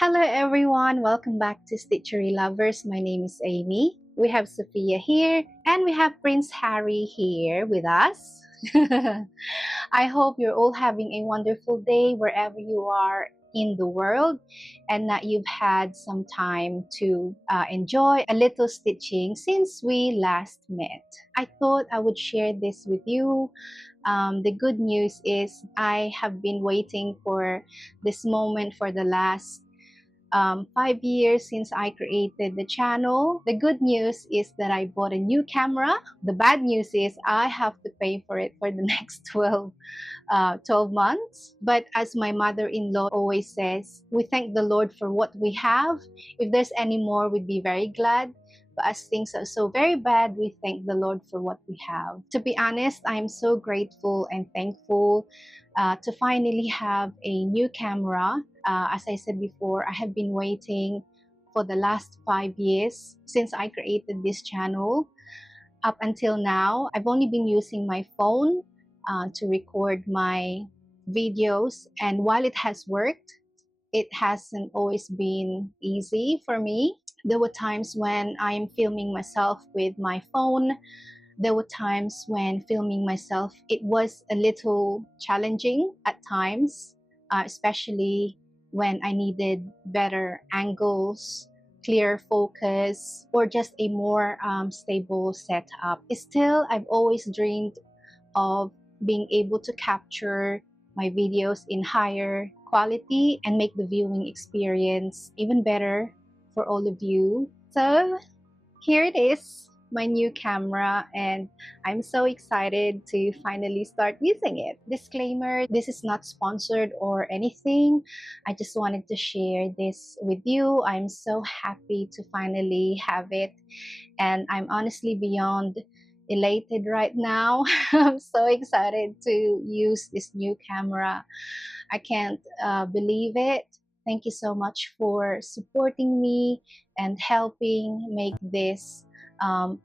Hello everyone, welcome back to Stitchery Lovers. My name is Amy. We have Sophia here and we have Prince Harry here with us. I hope you're all having a wonderful day wherever you are in the world and that you've had some time to enjoy a little stitching since we last met. I thought I would share this with you. The good news is I have been waiting for this moment for the last 5 years since I created the channel. The good news is that I bought a new camera. The bad news is I have to pay for it for the next 12 months. But as my mother-in-law always says, we thank the Lord for what we have. If there's any more, we'd be very glad. But as things are so very bad, we thank the Lord for what we have. To be honest, I'm so grateful and thankful to finally have a new camera. As I said before, I have been waiting for the last 5 years since I created this channel. Up until now, I've only been using my phone to record my videos, and while it has worked, it hasn't always been easy for me. There were times when I'm filming myself with my phone. There were times when filming myself, it was a little challenging at times, especially when I needed better angles, clear focus, or just a more stable setup. Still, I've always dreamed of being able to capture my videos in higher quality and make the viewing experience even better for all of you. So here it is, my new camera, and I'm so excited to finally start using it. Disclaimer, this is not sponsored or anything. I just wanted to share this with you. I'm so happy to finally have it, and I'm honestly beyond elated right now. I'm so excited to use this new camera. I can't believe it. Thank you so much for supporting me and helping make this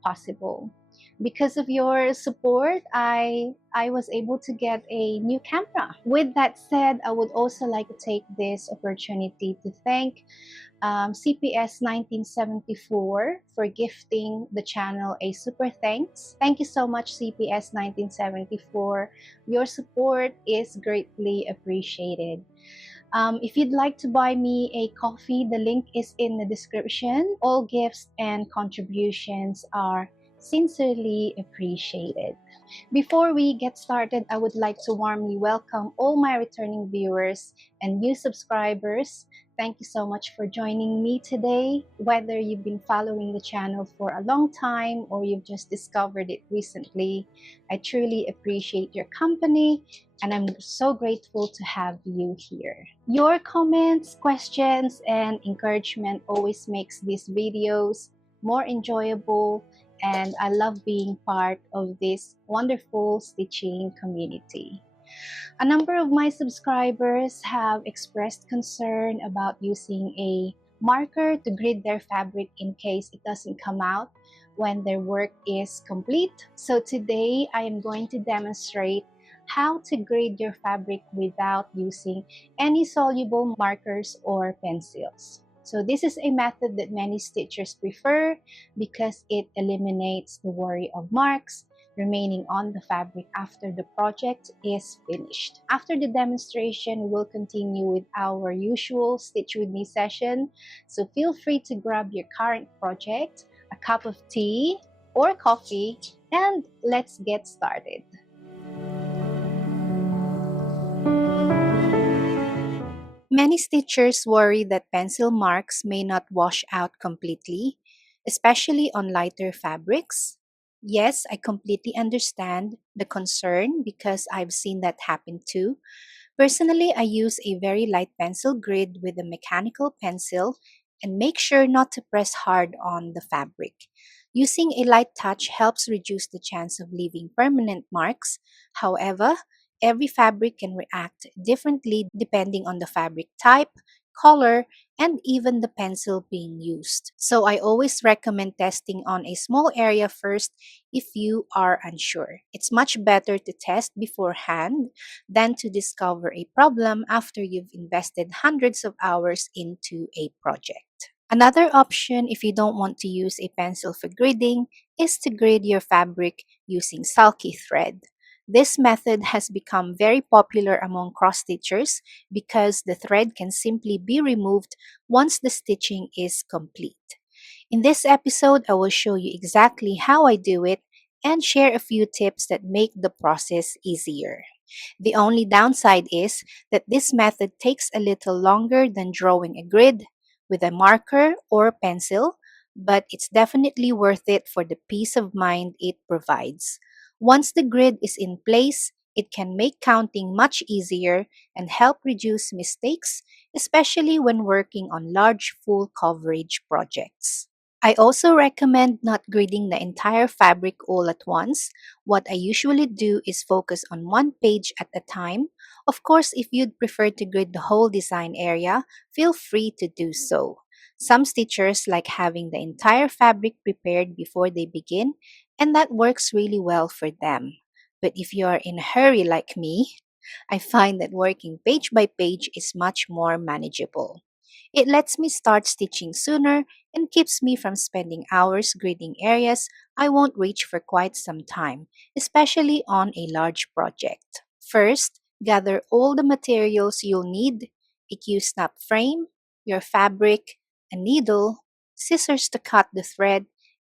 possible. Because of your support, I was able to get a new camera. With that said, I would also like to take this opportunity to thank CPS 1974 for gifting the channel a super thanks. Thank you so much, CPS 1974. Your support is greatly appreciated. If you'd like to buy me a coffee, the link is in the description. All gifts and contributions are sincerely appreciated. Before we get started, I would like to warmly welcome all my returning viewers and new subscribers. Thank you so much for joining me today. Whether you've been following the channel for a long time or you've just discovered it recently, I truly appreciate your company and I'm so grateful to have you here. Your comments, questions, and encouragement always makes these videos more enjoyable, and I love being part of this wonderful stitching community. A number of my subscribers have expressed concern about using a marker to grid their fabric in case it doesn't come out when their work is complete. So today I am going to demonstrate how to grade your fabric without using any soluble markers or pencils. So this is a method that many stitchers prefer because it eliminates the worry of marks remaining on the fabric after the project is finished. After the demonstration, we'll continue with our usual Stitch With Me session. So feel free to grab your current project, a cup of tea or coffee, and let's get started. Many stitchers worry that pencil marks may not wash out completely, especially on lighter fabrics. Yes, I completely understand the concern because I've seen that happen too. Personally, I use a very light pencil grid with a mechanical pencil and make sure not to press hard on the fabric. Using a light touch helps reduce the chance of leaving permanent marks. However, every fabric can react differently depending on the fabric type, color, and even the pencil being used. So I always recommend testing on a small area first if you are unsure. It's much better to test beforehand than to discover a problem after you've invested hundreds of hours into a project. Another option, if you don't want to use a pencil for grading, is to grade your fabric using sulky thread. This method has become very popular among cross-stitchers because the thread can simply be removed once the stitching is complete. In this episode, I will show you exactly how I do it and share a few tips that make the process easier. The only downside is that this method takes a little longer than drawing a grid with a marker or pencil, but it's definitely worth it for the peace of mind it provides. Once the grid is in place, it can make counting much easier and help reduce mistakes, especially when working on large full coverage projects. I also recommend not gridding the entire fabric all at once. What I usually do is focus on one page at a time. Of course, if you'd prefer to grid the whole design area, feel free to do so. Some stitchers like having the entire fabric prepared before they begin, and that works really well for them. But if you are in a hurry like me, I find that working page by page is much more manageable. It lets me start stitching sooner and keeps me from spending hours grading areas I won't reach for quite some time, especially on a large project. First, gather all the materials you'll need: a Q-snap frame, your fabric, a needle, scissors to cut the thread,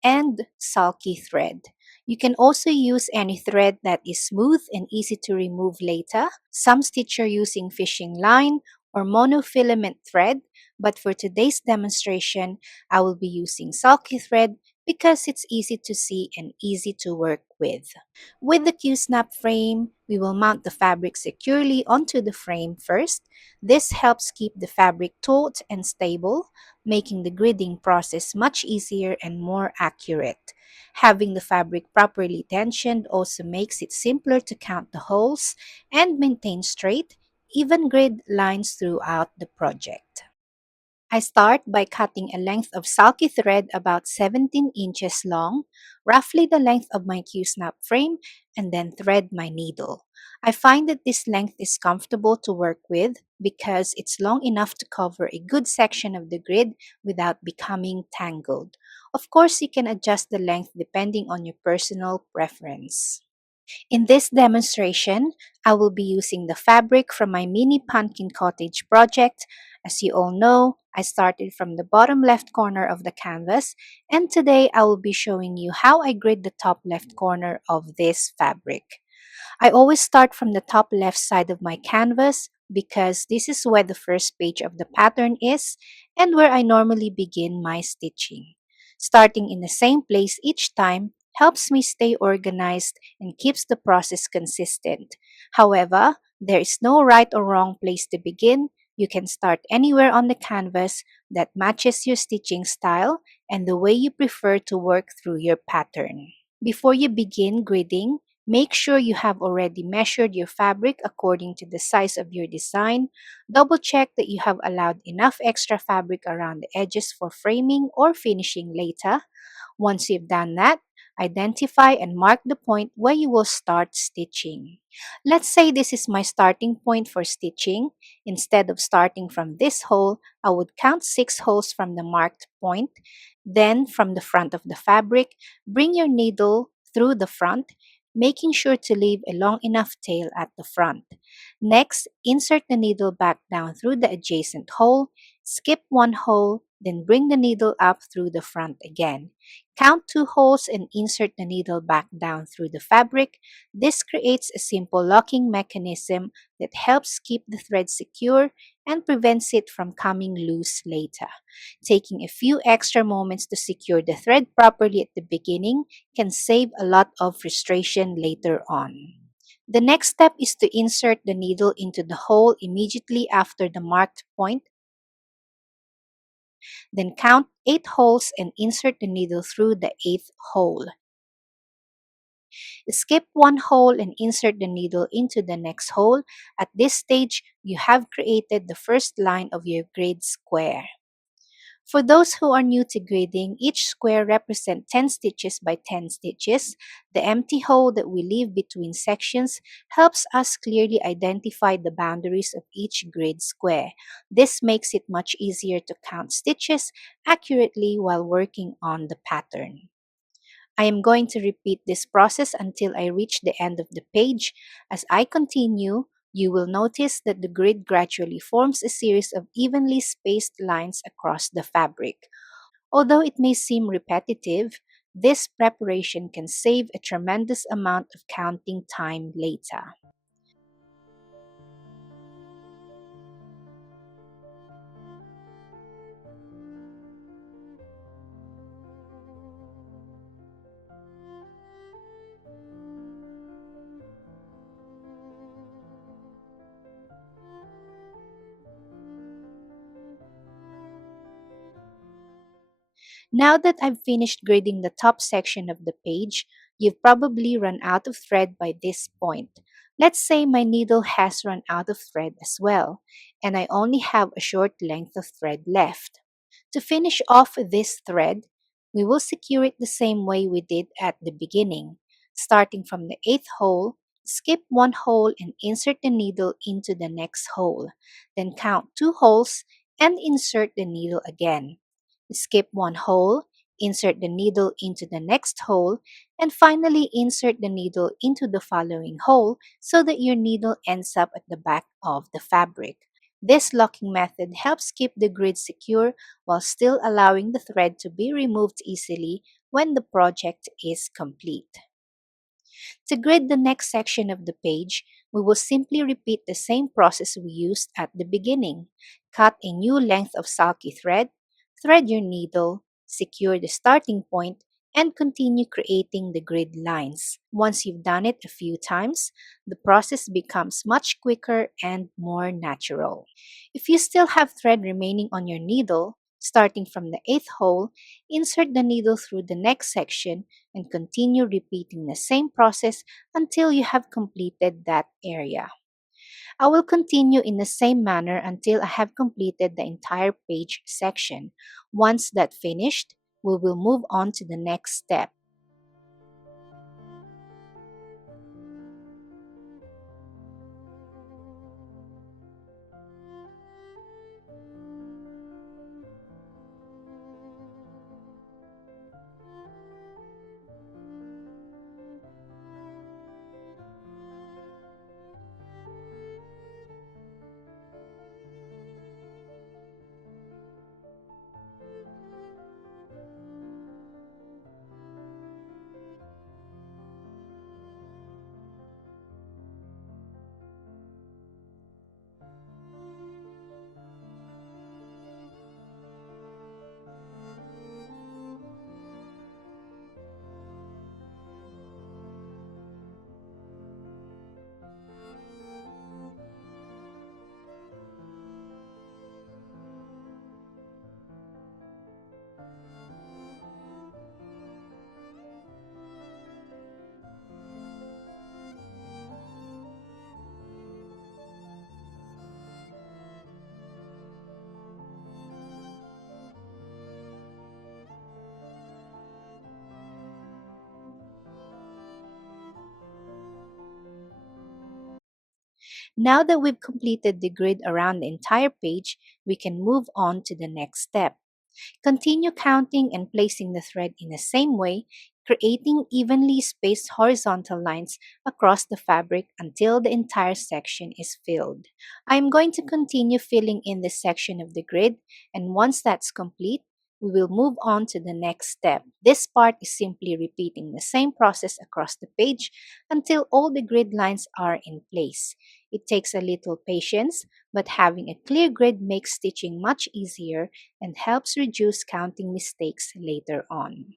and sulky thread. You can also use any thread that is smooth and easy to remove later. Some stitch are using fishing line or monofilament thread, but for today's demonstration, I will be using sulky thread because it's easy to see and easy to work with. With the Q-snap frame, we will mount the fabric securely onto the frame first. This helps keep the fabric taut and stable, making the gridding process much easier and more accurate. Having the fabric properly tensioned also makes it simpler to count the holes and maintain straight, even grid lines throughout the project. I start by cutting a length of sulky thread about 17 inches long, roughly the length of my Q-snap frame, and then thread my needle. I find that this length is comfortable to work with because it's long enough to cover a good section of the grid without becoming tangled. Of course, you can adjust the length depending on your personal preference. In this demonstration, I will be using the fabric from my mini pumpkin cottage project. As you all know, I started from the bottom left corner of the canvas, and today I will be showing you how I grid the top left corner of this fabric. I always start from the top left side of my canvas because this is where the first page of the pattern is and where I normally begin my stitching. Starting in the same place each time helps me stay organized and keeps the process consistent. However, there is no right or wrong place to begin. You can start anywhere on the canvas that matches your stitching style and the way you prefer to work through your pattern. Before you begin gridding, make sure you have already measured your fabric according to the size of your design. Double check that you have allowed enough extra fabric around the edges for framing or finishing later. Once you've done that, identify and mark the point where you will start stitching. Let's say this is my starting point for stitching. Instead of starting from this hole, I would count 6 holes from the marked point. Then, from the front of the fabric, bring your needle through the front, making sure to leave a long enough tail at the front. Next, insert the needle back down through the adjacent hole, skip one hole, then bring the needle up through the front again. Count 2 holes and insert the needle back down through the fabric. This creates a simple locking mechanism that helps keep the thread secure and prevents it from coming loose later. Taking a few extra moments to secure the thread properly at the beginning can save a lot of frustration later on. The next step is to insert the needle into the hole immediately after the marked point. Then count 8 holes and insert the needle through the 8th hole. Skip one hole and insert the needle into the next hole. At this stage, you have created the first line of your grid square. For those who are new to grading, each square represents 10 stitches by 10 stitches. The empty hole that we leave between sections helps us clearly identify the boundaries of each grid square. This makes it much easier to count stitches accurately while working on the pattern. I am going to repeat this process until I reach the end of the page. As I continue, you will notice that the grid gradually forms a series of evenly spaced lines across the fabric. Although it may seem repetitive, this preparation can save a tremendous amount of counting time later. Now that I've finished grading the top section of the page, you've probably run out of thread by this point. Let's say my needle has run out of thread as well, and I only have a short length of thread left. To finish off this thread, we will secure it the same way we did at the beginning. Starting from the eighth hole, skip one hole and insert the needle into the next hole. Then count two holes and insert the needle again. Skip one hole, insert the needle into the next hole, and finally insert the needle into the following hole so that your needle ends up at the back of the fabric. This locking method helps keep the grid secure while still allowing the thread to be removed easily when the project is complete. To grid the next section of the page, we will simply repeat the same process we used at the beginning. Cut a new length of sulky thread, thread your needle, secure the starting point, and continue creating the grid lines. Once you've done it a few times, the process becomes much quicker and more natural. If you still have thread remaining on your needle, starting from the eighth hole, insert the needle through the next section and continue repeating the same process until you have completed that area. I will continue in the same manner until I have completed the entire page section. Once that's finished, we will move on to the next step. Now that we've completed the grid around the entire page, we can move on to the next step. Continue counting and placing the thread in the same way, creating evenly spaced horizontal lines across the fabric until the entire section is filled. I am going to continue filling in this section of the grid, and once that's complete, we will move on to the next step. This part is simply repeating the same process across the page until all the grid lines are in place. It takes a little patience, but having a clear grid makes stitching much easier and helps reduce counting mistakes later on.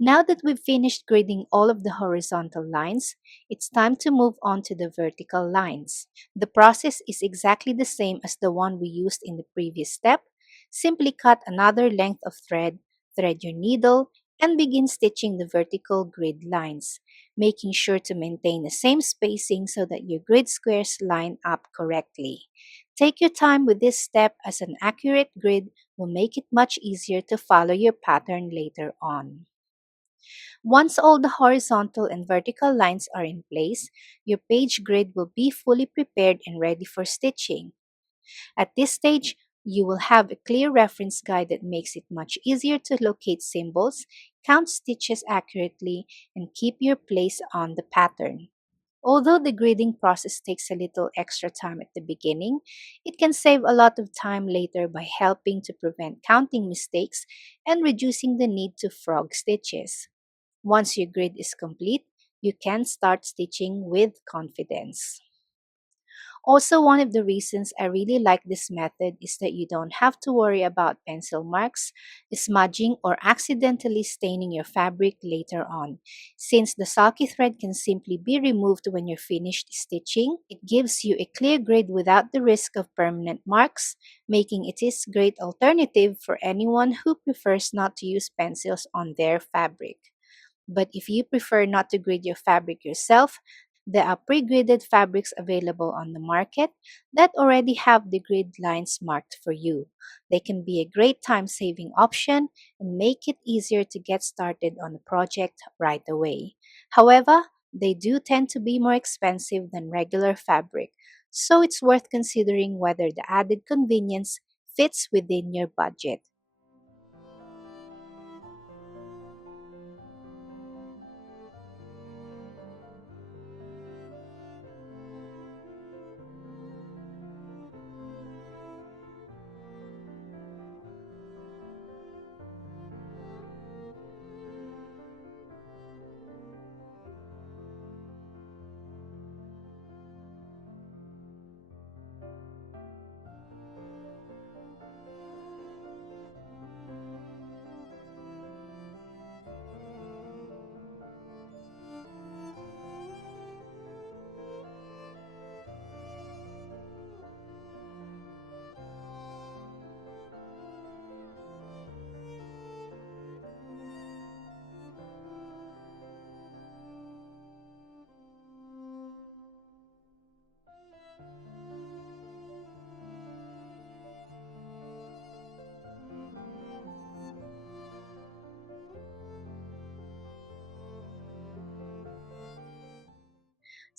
Now that we've finished grading all of the horizontal lines, it's time to move on to the vertical lines. The process is exactly the same as the one we used in the previous step. Simply cut another length of thread, thread your needle, and begin stitching the vertical grid lines, making sure to maintain the same spacing so that your grid squares line up correctly. Take your time with this step as an accurate grid will make it much easier to follow your pattern later on. Once all the horizontal and vertical lines are in place, your page grid will be fully prepared and ready for stitching. At this stage, you will have a clear reference guide that makes it much easier to locate symbols, count stitches accurately, and keep your place on the pattern. Although the grading process takes a little extra time at the beginning, it can save a lot of time later by helping to prevent counting mistakes and reducing the need to frog stitches. Once your grid is complete, you can start stitching with confidence. Also, one of the reasons I really like this method is that you don't have to worry about pencil marks, smudging, or accidentally staining your fabric later on. Since the sulky thread can simply be removed when you're finished stitching, it gives you a clear grid without the risk of permanent marks, making it a great alternative for anyone who prefers not to use pencils on their fabric. But if you prefer not to grade your fabric yourself, there are pre-graded fabrics available on the market that already have the grid lines marked for you. They can be a great time-saving option and make it easier to get started on a project right away. However, they do tend to be more expensive than regular fabric, so it's worth considering whether the added convenience fits within your budget.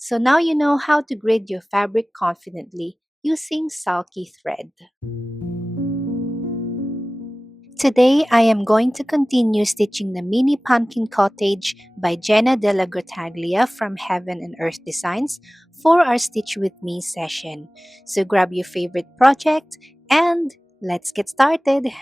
So now you know how to grade your fabric confidently using sulky thread. Today, I am going to continue stitching the Mini Pumpkin Cottage by Jenna Della Grottaglia from Heaven and Earth Designs for our Stitch With Me session. So grab your favorite project and let's get started!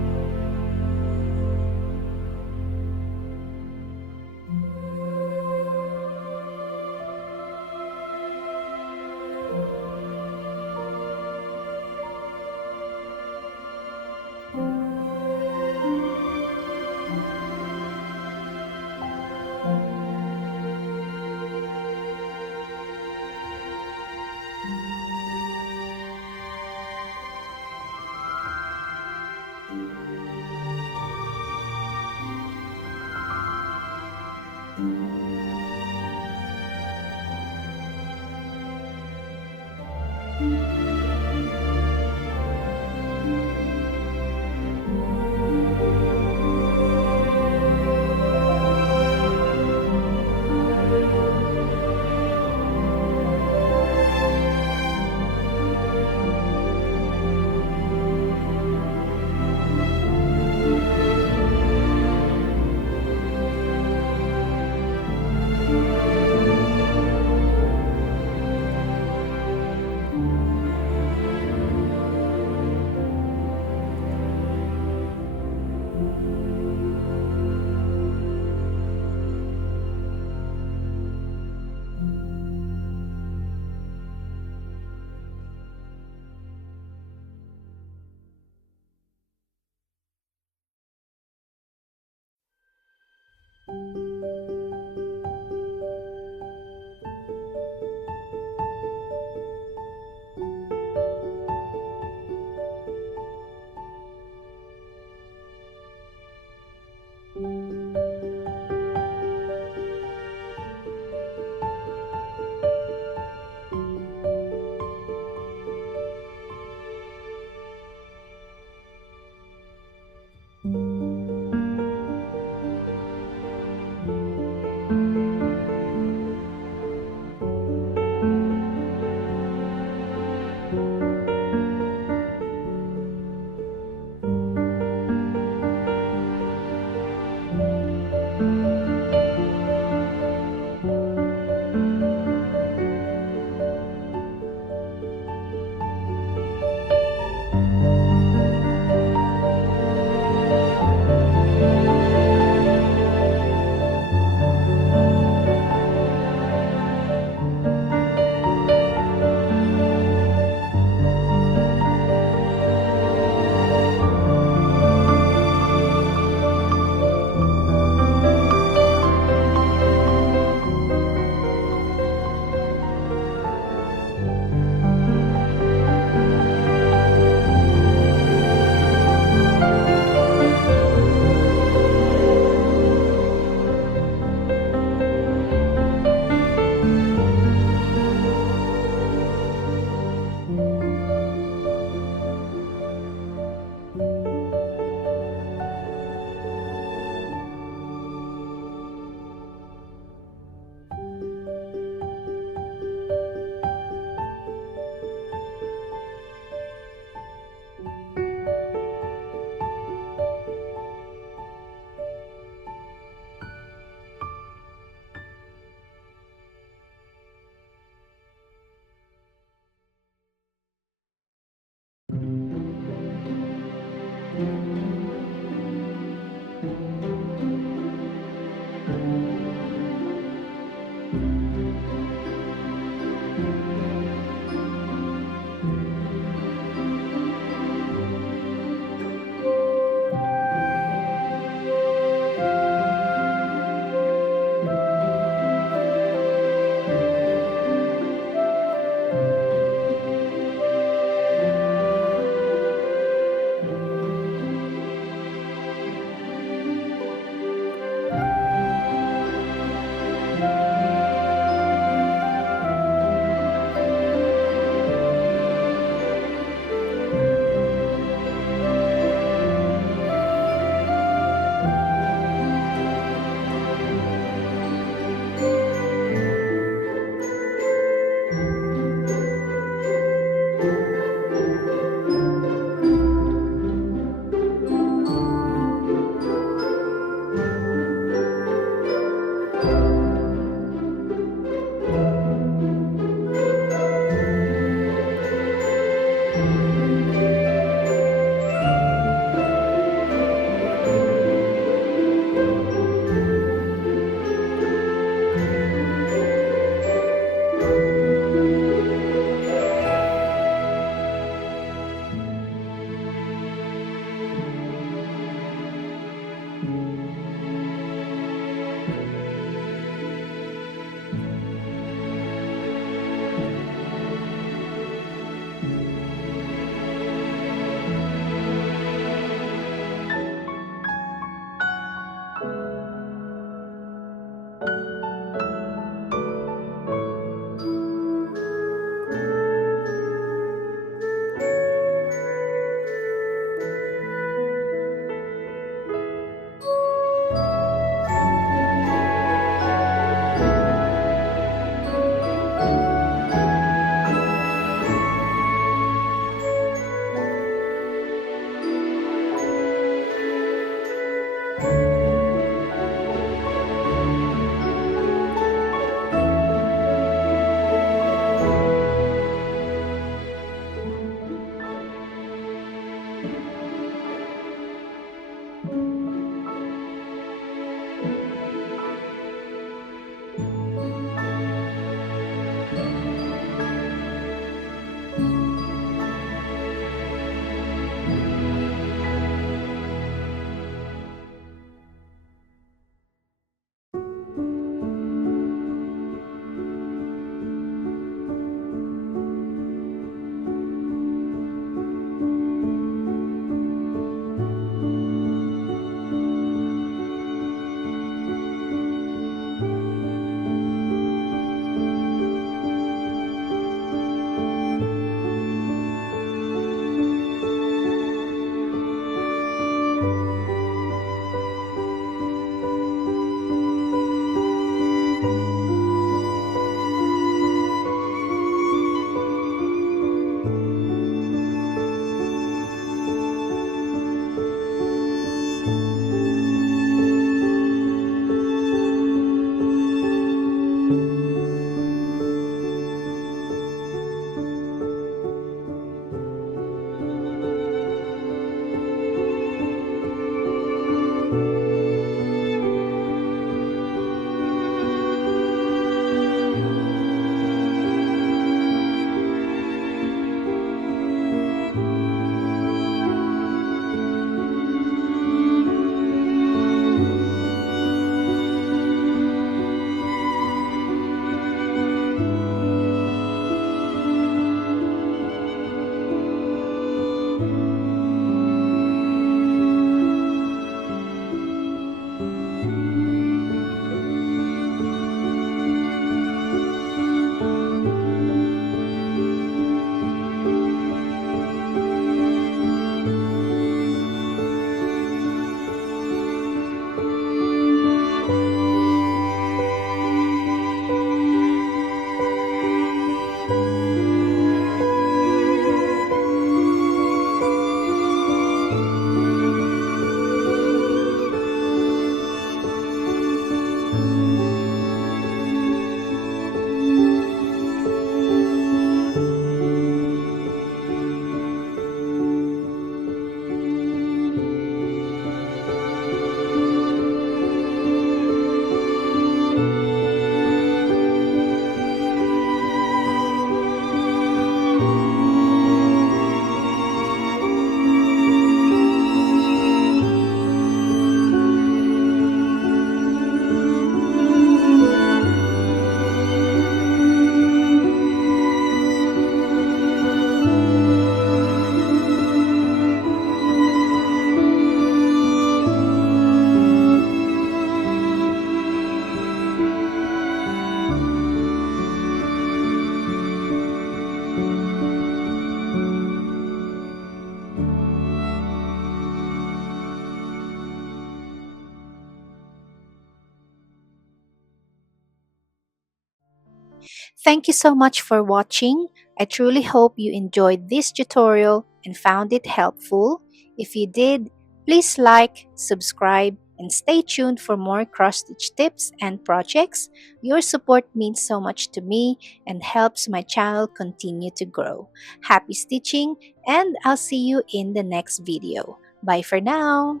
Thank you so much for watching. I truly hope you enjoyed this tutorial and found it helpful. If you did, please like, subscribe, and stay tuned for more cross-stitch tips and projects. Your support means so much to me and helps my channel continue to grow. Happy stitching, and I'll see you in the next video. Bye for now!